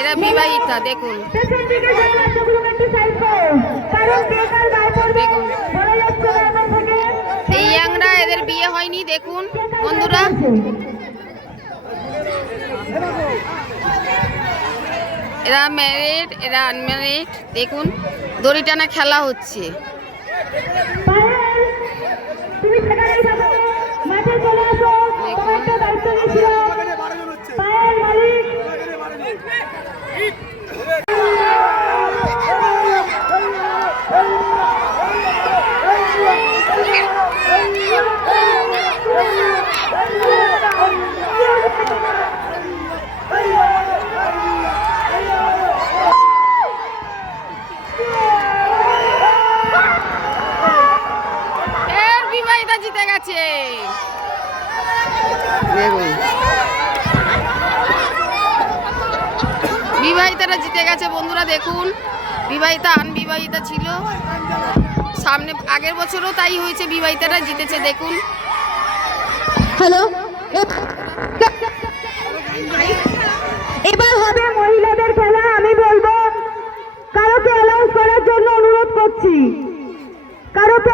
এরা বিবাহিতা দেখুন, দেখুন এই ইয়াংরা, এদের বিয়ে হয়নি দেখুন বন্ধুরা। এরা ম্যারিড, এরা আনম্যারিড দেখুন, দড়ি টানা খেলা হচ্ছে। বিবাহিতা জিতে গেছে দেখুন, বিবাহিতারা জিতে গেছে বন্ধুরা দেখুন। বিবাহিতা আনবিবাহিতা ছিল সামনে, আগের বছরও তাই হয়েছে, বিবাহিতারা জিতেছে দেখুন। হ্যালো, এবার হবে মহিলাদের খেলা। আমি বলবো কারোকে অ্যালাউন্স করার জন্য অনুরোধ করছি, কারোকে